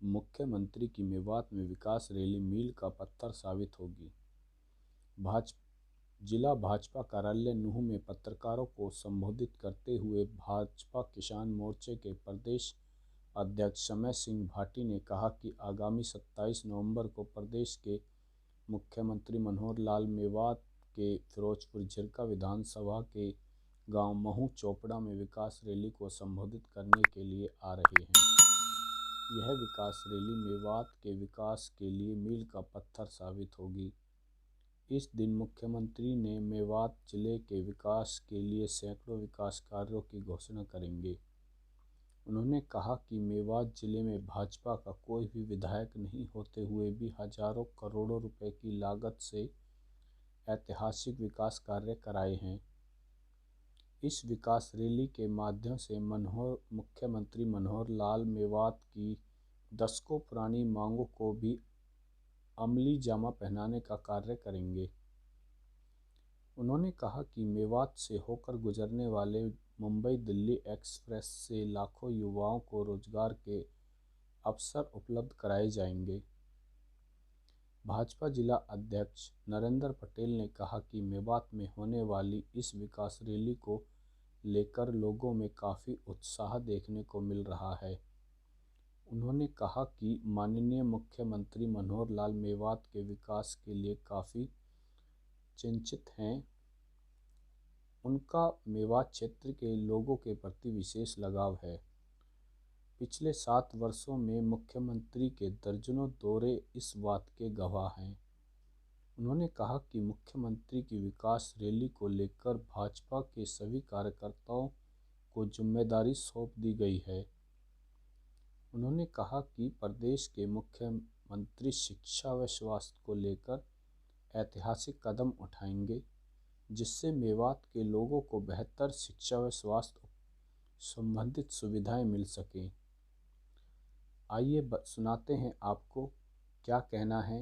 मुख्यमंत्री की मेवात में विकास रैली मील का पत्थर साबित होगी। जिला भाजपा कार्यालय नूंह में पत्रकारों को संबोधित करते हुए भाजपा किसान मोर्चे के प्रदेश अध्यक्ष समय सिंह भाटी ने कहा कि आगामी 27 नवंबर को प्रदेश के मुख्यमंत्री मनोहर लाल मेवात के फिरोजपुर झिरका विधानसभा के गांव महू चोपड़ा में विकास रैली को संबोधित करने के लिए आ रहे हैं। यह विकास रैली मेवात के विकास के लिए मील का पत्थर साबित होगी। इस दिन मुख्यमंत्री ने मेवात जिले के विकास के लिए सैकड़ों विकास कार्यों की घोषणा करेंगे। उन्होंने कहा कि मेवात जिले में भाजपा का कोई भी विधायक नहीं होते हुए भी हजारों करोड़ों रुपए की लागत से ऐतिहासिक विकास कार्य कराए हैं। इस विकास रैली के माध्यम से मुख्यमंत्री मनोहर लाल मेवात की दशकों पुरानी मांगों को भी अमली जामा पहनाने का कार्य करेंगे। उन्होंने कहा कि मेवात से होकर गुजरने वाले मुंबई दिल्ली एक्सप्रेस से लाखों युवाओं को रोजगार के अवसर उपलब्ध कराए जाएंगे। भाजपा जिला अध्यक्ष नरेंद्र पटेल ने कहा कि मेवात में होने वाली इस विकास रैली को लेकर लोगों में काफ़ी उत्साह देखने को मिल रहा है। उन्होंने कहा कि माननीय मुख्यमंत्री मनोहर लाल मेवात के विकास के लिए काफ़ी चिंतित हैं। उनका मेवात क्षेत्र के लोगों के प्रति विशेष लगाव है। पिछले 7 वर्षों में मुख्यमंत्री के दर्जनों दौरे इस बात के गवाह हैं। उन्होंने कहा कि मुख्यमंत्री की विकास रैली को लेकर भाजपा के सभी कार्यकर्ताओं को जिम्मेदारी सौंप दी गई है। उन्होंने कहा कि प्रदेश के मुख्यमंत्री शिक्षा व स्वास्थ्य को लेकर ऐतिहासिक कदम उठाएंगे, जिससे मेवात के लोगों को बेहतर शिक्षा व स्वास्थ्य संबंधित सुविधाएं मिल सकें। आइए सुनाते हैं आपको क्या कहना है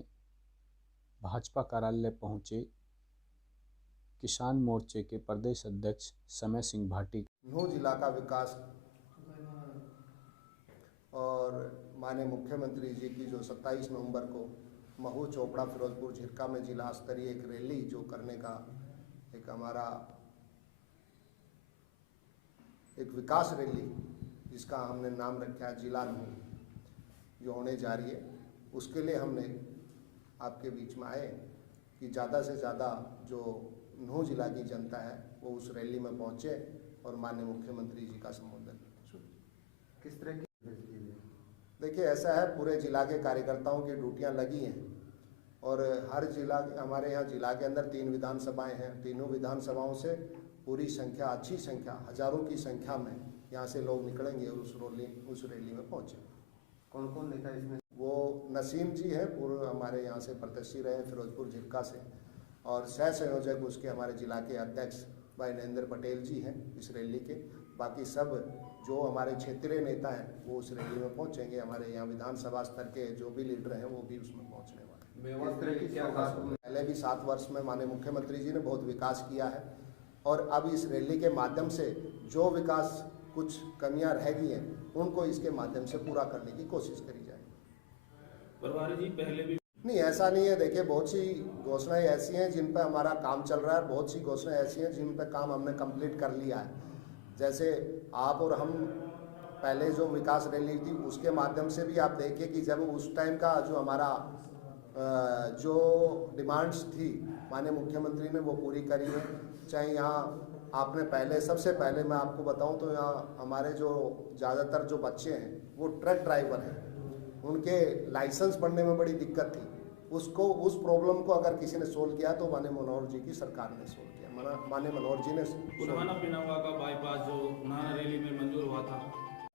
भाजपा कार्यालय पहुंचे किसान मोर्चे के प्रदेश अध्यक्ष समय सिंह भाटी। नूंह जिला का विकास और माननीय मुख्यमंत्री जी की जो 27 नवंबर को महू चोपड़ा फिरोजपुर झिरका में जिला स्तरीय एक रैली जो करने का एक हमारा एक विकास रैली जिसका हमने नाम रखा है जिला नूंह, जो होने जा रही है, उसके लिए हमने आपके बीच में आए कि ज़्यादा से ज़्यादा जो नूंह जिला की जनता है वो उस रैली में पहुँचे और माननीय मुख्यमंत्री जी का संबोधन किस तरह की। देखिए, ऐसा है, पूरे जिला के कार्यकर्ताओं की ड्यूटियां लगी हैं और हर जिला हमारे यहाँ जिला के अंदर 3 विधानसभाएं हैं। तीनों विधानसभाओं से पूरी संख्या, अच्छी संख्या, हजारों की संख्या में यहाँ से लोग निकलेंगे और उस रैली में पहुँचे। कौन कौन नेता इसमें? वो नसीम जी हैं, पूर्व हमारे यहाँ से प्रत्याशी रहे फिरोजपुर झिरका से, और सह संयोजक उसके हमारे जिला के अध्यक्ष भाई नरेंद्र पटेल जी हैं इस रैली के। बाकी सब जो हमारे क्षेत्रीय नेता हैं वो उस रैली में पहुंचेंगे। हमारे यहाँ विधानसभा स्तर के जो भी लीडर हैं वो भी उसमें पहुंचने वाले। पहले भी 7 वर्ष में माननीय मुख्यमंत्री जी ने बहुत विकास किया है और अब इस रैली के माध्यम से जो विकास कुछ कमियां रह गई हैं उनको इसके माध्यम से पूरा करने की कोशिश करी जाए। परवारी जी, पहले भी नहीं, ऐसा नहीं है। देखिए, बहुत सी घोषणाएं ऐसी हैं जिन पर हमारा काम चल रहा है, बहुत सी घोषणाएं ऐसी हैं जिन पर काम हमने कंप्लीट कर लिया है। जैसे आप और हम पहले जो विकास रैली थी उसके माध्यम से भी आप देखिए कि जब उस टाइम का जो हमारा जो डिमांड्स थी माननीय मुख्यमंत्री ने वो पूरी करी है। चाहे यहाँ आपने पहले, सबसे पहले मैं आपको बताऊं तो यहाँ हमारे जो ज़्यादातर जो बच्चे हैं वो ट्रक ड्राइवर हैं, उनके लाइसेंस बनने में बड़ी दिक्कत थी। उस प्रॉब्लम को अगर किसी ने सोल्व किया तो माननीय मनोहर जी की सरकार ने सोल्व किया। माननीय मनोहर जी ने पुराना पिनावा का बाईपास जो नाना रैली में मंजूर हुआ था,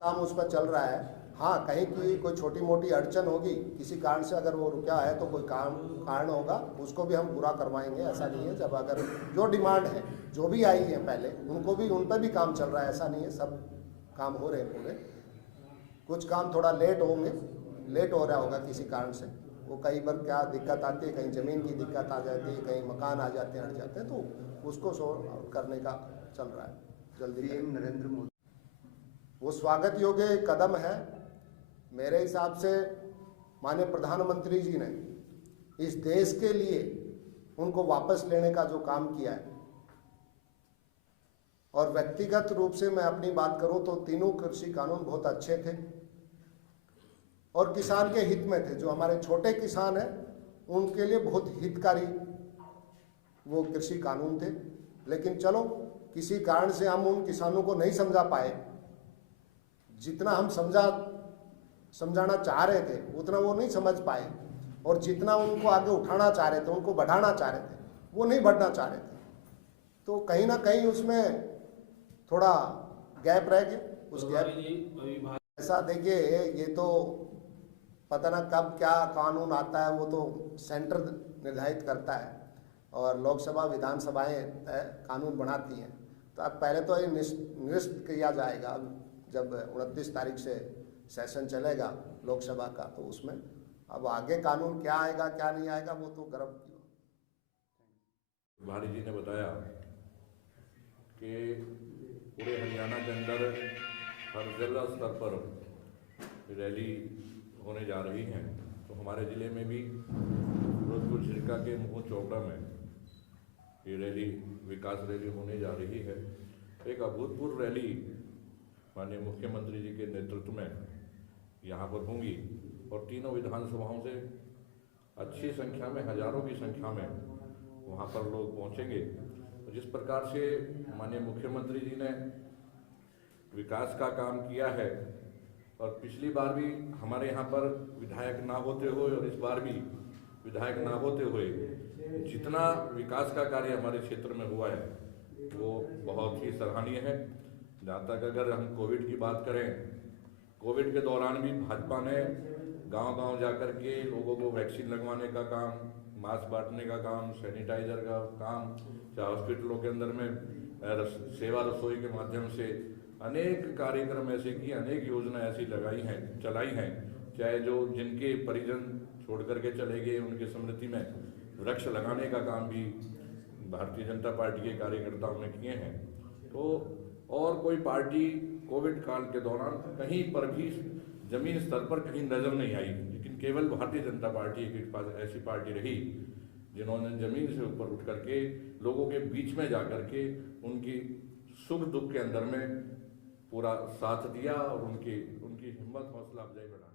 काम उस पर चल रहा है। हाँ, कहीं की कोई छोटी मोटी अड़चन होगी, किसी कारण से अगर वो रुका है तो कोई कारण होगा, उसको भी हम पूरा करवाएंगे। ऐसा नहीं है, जब अगर जो डिमांड है जो भी आई है पहले उन पर भी काम चल रहा है। ऐसा नहीं है, सब काम हो रहे हैं पूरे। कुछ काम थोड़ा लेट हो रहा होगा किसी कारण से, वो कई बार क्या दिक्कत आती है, कहीं ज़मीन की दिक्कत आ जाती है, कहीं मकान आ जाते हैं, हट जाते हैं, तो उसको सॉल्व करने का चल रहा है जल्दी। पीएम नरेंद्र मोदी, वो स्वागत योग्य कदम है मेरे हिसाब से माननीय प्रधानमंत्री जी ने इस देश के लिए उनको वापस लेने का जो काम किया है, और व्यक्तिगत रूप से मैं अपनी बात करूं तो तीनों कृषि कानून बहुत अच्छे थे और किसान के हित में थे। जो हमारे छोटे किसान हैं उनके लिए बहुत हितकारी वो कृषि कानून थे। लेकिन चलो, किसी कारण से हम उन किसानों को नहीं समझा पाए। जितना हम समझाना चाह रहे थे उतना वो नहीं समझ पाए, और जितना उनको आगे उठाना चाह रहे थे, उनको बढ़ाना चाह रहे थे, वो नहीं बढ़ना चाह रहे थे। तो कहीं ना कहीं उसमें थोड़ा गैप रह गया। उस गैप ऐसा देखिए, ये तो पता ना कब क्या कानून आता है, वो तो सेंटर निर्धारित करता है और लोकसभा विधानसभाएं कानून बनाती हैं। तो अब पहले तो ये निरस्त किया जाएगा। अब जब 29 तारीख से सेशन चलेगा लोकसभा का, तो उसमें अब आगे कानून क्या आएगा क्या नहीं आएगा वो तो गर्व की। भाटी जी ने बताया कि पूरे हरियाणा के अंदर हर जिला स्तर पर रैली होने जा रही हैं। तो हमारे ज़िले में भी फिरोजपुर झिरका के मुँह चौकड़ा में ये रैली, विकास रैली होने जा रही है। एक अभूतपूर्व रैली माननीय मुख्यमंत्री जी के नेतृत्व में यहाँ पर होंगी और तीनों विधानसभाओं से अच्छी संख्या में, हजारों की संख्या में वहाँ पर लोग पहुँचेंगे। तो जिस प्रकार से माननीय मुख्यमंत्री जी ने विकास का काम किया है, और पिछली बार भी हमारे यहाँ पर विधायक ना होते हुए और इस बार भी विधायक ना होते हुए जितना विकास का कार्य हमारे क्षेत्र में हुआ है वो बहुत ही सराहनीय है। जहाँ तक अगर हम कोविड की बात करें, कोविड के दौरान भी भाजपा ने गांव-गांव जाकर के लोगों को वैक्सीन लगवाने का काम, मास्क बांटने का काम, सैनिटाइजर का काम, चाहे हॉस्पिटलों के अंदर में सेवा रसोई के माध्यम से अनेक कार्यक्रम ऐसे किए, अनेक योजना ऐसी चलाई हैं, चाहे जो जिनके परिजन छोड़ करके चले गए उनकी स्मृति में वृक्ष लगाने का काम भी भारतीय जनता पार्टी के कार्यकर्ताओं ने किए हैं। तो और कोई पार्टी कोविड काल के दौरान कहीं पर भी जमीन स्तर पर कहीं नजर नहीं आई, लेकिन केवल भारतीय जनता पार्टी के पास ऐसी पार्टी रही जिन्होंने जमीन से ऊपर उठ करके लोगों के बीच में जाकर के उनकी सुख दुख के अंदर में पूरा साथ दिया और उनकी हिम्मत, हौसला अफजाई बढ़ाई।